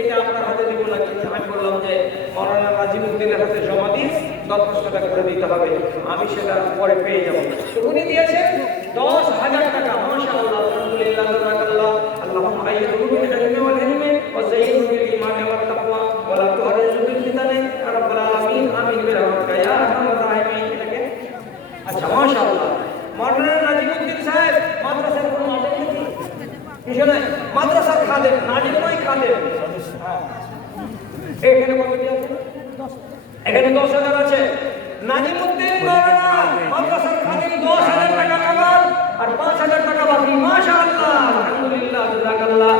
এটা আপনার হাতে দিব না, কিন্তু আমি বললাম যে মাওলানা নাজিমউদ্দিনের হাতে জমা দিন, 10 টাকা করে দিতে হবে, আমি সেটা পরে পেয়ে যাব। তো উনি দিয়েছেন 10,000 টাকা। মাশাআল্লাহ, আলহামদুলিল্লাহ, জাযাকাল্লাহ। আল্লাহুম্মা আইয়িদহু বিল ইলমি ওয়াল হিলমি ওয়া যায়্যিনহু বিল ঈমানি ওয়াত তাকওয়া ওয়া লা তুহরিজহু বিল ফিতানি ইয়া রাব্বাল আলামিন। আমিন বিরহমাতিকা ইয়া আরহামার রাহিমিন। এটাকে আচ্ছা, মাশাআল্লাহ। মাওলানা নাজিমউদ্দিন সাহেব মাদ্রাসার কোন মাদ্রাসা কি পিছনে মাদ্রাসার খাদেম, নাজিম নয় খাদেম। এখানে কত আছে? এখানে 10,000 আছে। নাজিমউদ্দিন মাওলানা মাদ্রাসার খাদেম 10,000 টাকা কামাল আর 5,000 টাকা বাকি। মাশাআল্লাহ, আলহামদুলিল্লাহ, জাযাকাল্লাহ।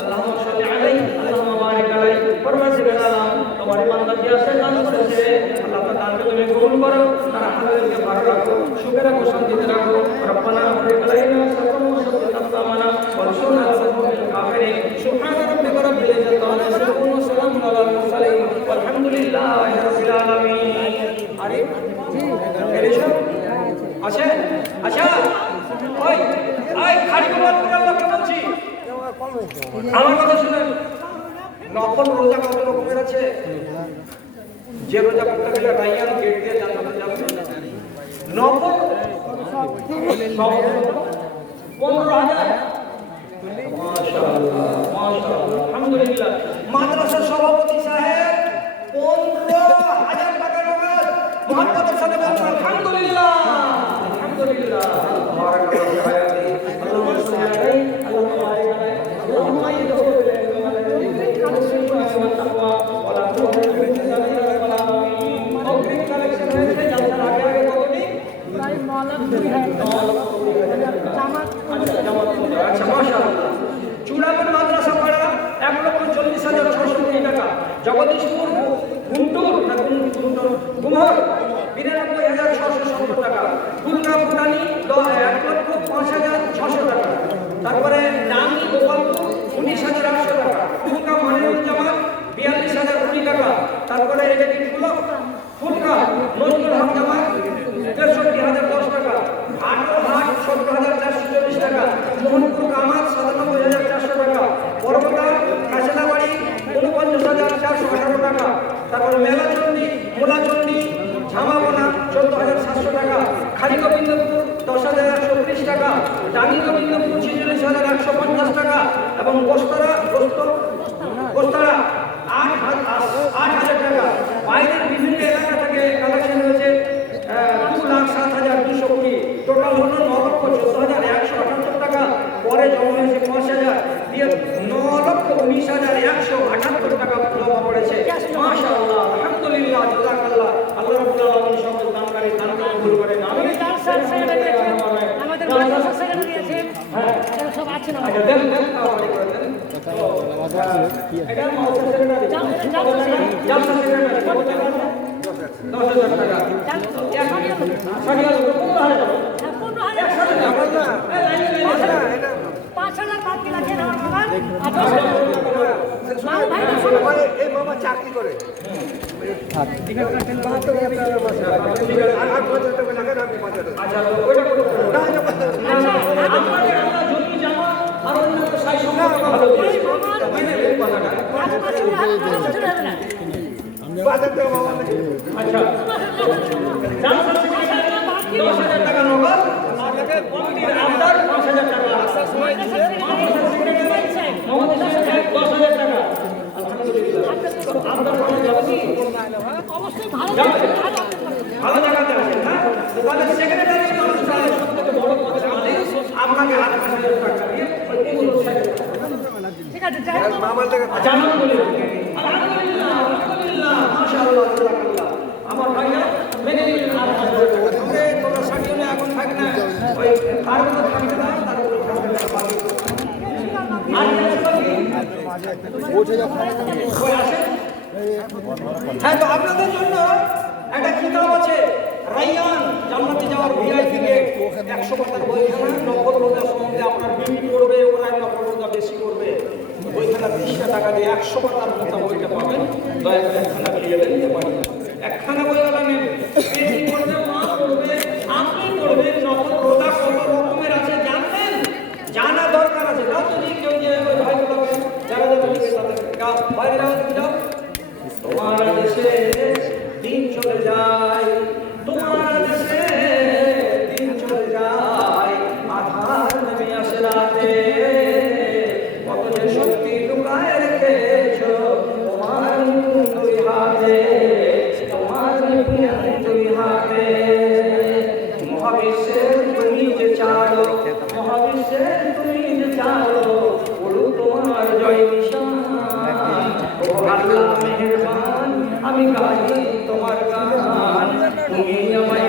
আল্লাহুম্মা সাল্লি আলাইহি আল্লাহুম্মা বারিক আলাইহি ফরমাসিবে আলাম। তোমার বান্দা কি আছে দান করেছে, আল্লাহ তাআলা দানকে তুমি কবুল করো, তার হালালকে ভালো রাখো, সুখে রাখো, শান্তিতে রাখো। রব্বানা আফরিক আলাইনা সাবরান ওয়া সাব্বিত আকদামানা ওয়ানসুরনা আলাল কওমিল কাফিরিন। সুবহানা রাব্বিকা রাব্বিল ইজ্জাতি আম্মা ইয়াসিফুন ওয়া সালামুন আলাল মুরসালিন ওয়ালহামদুলিল্লাহি রাব্বিল আলামিন। আরে এরেশো আছে? আচ্ছা, ওই ওই খালিকুল্লাহ আল্লাহকে বলছি, আমার কথা শুনেন। নফল রোজা কত রকমের আছে? যে রোজা করতে গেলে রাইয়ান গেট দিয়ে জান্নাতে যাবে। নফল 15,000। মাশাআল্লাহ, মাশাআল্লাহ, আলহামদুলিল্লাহ। মাদ্রাসার সভাপতি সাহেব 15,000 টাকা নগদ মুহাব্বতের সাথে বলুন আলহামদুলিল্লাহ, আলহামদুলিল্লাহ। বারাকাল্লাহু ফি হায়াতি। আল্লাহুম্মা সাল্লি আলাইহি আল্লাহুম্মা বারিক আলাইহি আল্লাহুম্মা আইয়িদহু বিল ইলমি ওয়াল হিলমি ওয়াত তাকওয়া ওয়া লা তুহরিজহু বিল ফিতানি ইয়া রাব্বাল আলামিন। অগ্রিম কালেকশন হয়েছে, যাদের আগে আগে কত দিন? ভাই মালাক 2,000 আচ্ছা, মাশাআল্লাহ। চূড়ামন মাদ্রাসা পাড়া 1,40,620 টাকা। জগদীশপুর গুন্টুর গুমহর 92,670 টাকা। খুলনা ভুটানি 1,05,600 টাকা। তারপরে নামি গোপালপুর 19,800 টাকা। ফুলকা মানিরুজ্জামান 42,020 টাকা। তারপরে এটা কি ফুলকা নজরুল হক জামান 63,010 টাকা। আটরহাট 17,440 টাকা। মোহনপুর কামাল 97,400 টাকা। বরপদা কাশালাবাড়ি 49,418 টাকা। তারপরে মেলাচন্ডী মোলাচন্ডী ঝামাবোনা 14,700 টাকা। খালিগোবিন্দপুর 10,130 টাকা। ডানি গোবিন্দপুর 46,150 টাকা। এবং গোস্তারা 8,000 টাকা। বাইরের বিভিন্ন এলাকা থেকে কালেকশন হয়েছে 2,07,220। টোটাল হলো 9,14,178 টাকা। পরে জমা হয়েছে 5,000 দিয়ে 9,19,178 টাকা জমা পড়েছে। মাশাআল্লাহ, আলহামদুলিল্লাহ, জাযাকাল্লাহ। আল্লাহ রাব্বুল আলামিন সকল দানকারী দানকে কবুল করেন। আমিন। আমাদের মাদ্রাসা সেক্রেটারি দিয়েছে, হ্যাঁ এটা সব আছে না। আচ্ছা, দেন তাড়াতাড়ি করে দেন। এটা মাদ্রাসা সেক্রেটারি জালসা সেক্রেটারি 10,000 টাকা। এই মামা চাকরি করে টাকা নগদ আর কমিটির আমদার 5,000 টাকা। 10,000 টাকা। ভালো জায়গাতে আছেন না? ওখানে সেক্রেটারি অনুষ্ঠানে সবথেকে বড় কথা মানে আপনাকে 8,000 টাকা দিয়ে ঠিক আছে জানান বলে আলহামদুলিল্লাহ, আলহামদুলিল্লাহ, মাশাআল্লাহ, জাযাকাল্লাহ। আমার ভাইরা মেনে নিলেন 8,000 টাকা। তোমরা সাকিনে এখন থাকি না, ওই আর কোনো থাকবে না, তার উপর থাকবে না। হ্যাঁ, তো আপনাদের জন্য একটা কিতাব আছে, রাইয়ান জান্নাতে যাওয়ার ভিআইপি গেট। 100 পাতার বইখানা। নফল রোজা সম্বন্ধে আপনার বিক্রি করবে, ওরা নফল রোজা বেশি করবে। বইখানা 20 টাকা দিয়ে 100 পাতার মতো বইটা পাবেন। দয়া করে একখানা নিয়ে নিতে পারেন। একখানা বই ওরা নেবে, পেটি করবে, মা করবে, আপনি করবেন। নফল রোজা কত রকমের আছে জানবেন, জানা দরকার আছে। তাও তো কেউ যে ওই ভাইগুলোকে যারা যারা লিখে তাদের যাও বাইরে যাও তুমি যাও তোমার দেশে দিন চলে যায় তোমার দেশে দিন চলে যায় আধার নেমে আসে রাতে কত যে শক্তি লুকায় রেখেছো তোমার দুই হাতে তোমার দুই হাতে মহাবিশ্বের তুমি যে চাও মহাবিশ্বের তুমি যে চাও বলো তোমার জয় নিশান ও আল্লাহ মেহেরবান আমি গাই তোমার গান তুমি আমায়